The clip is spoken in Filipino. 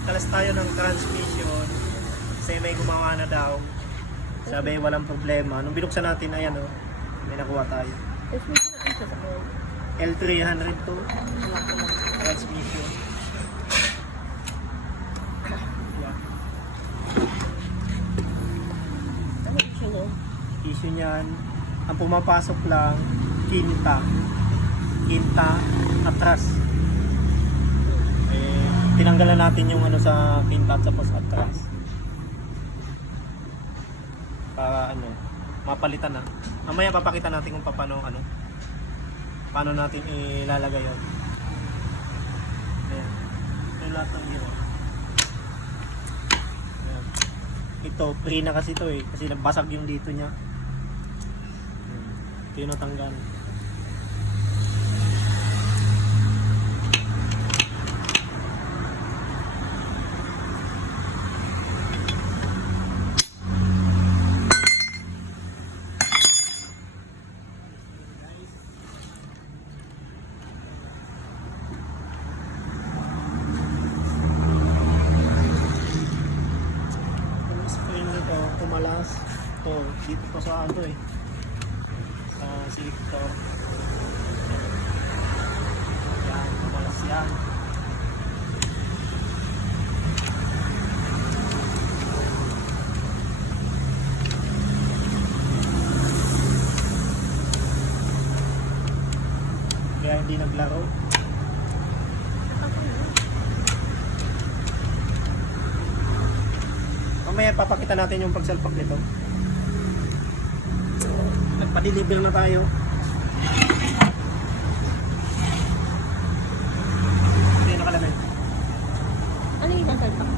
nagkalas tayo ng transmission. Kasi may gumawa na daw. Sabi, walang problema. Nung binuksan natin, ayan o. may nakuha tayo. Tapos may sinain siya sa loob. L300 to. Transmission. Issue niya? Issue niyan, ang pumapasok lang, quinta. Quinta, atras. Tinanggalan natin yung ano sa quinta at tapos atras. Para ano, mapalitan na. Mamaya papakita natin kung paano ano, paano natin ilalagay yun. Ayan. Yung lahat ng. Ayan. Ito, free na kasi ito eh. Kasi nabasag yung dito niya. Ayan. Ito yung natanggal. Yung spring nito, kumalas. Ito, dito to sa ano eh. Sa selector. Yan, kumalas yan. Kaya hindi naglaro. Mamaya papakita natin yung pagsalpak nito. Nagpa-deliver na tayo. Ano yung? Ano yung nakalagay?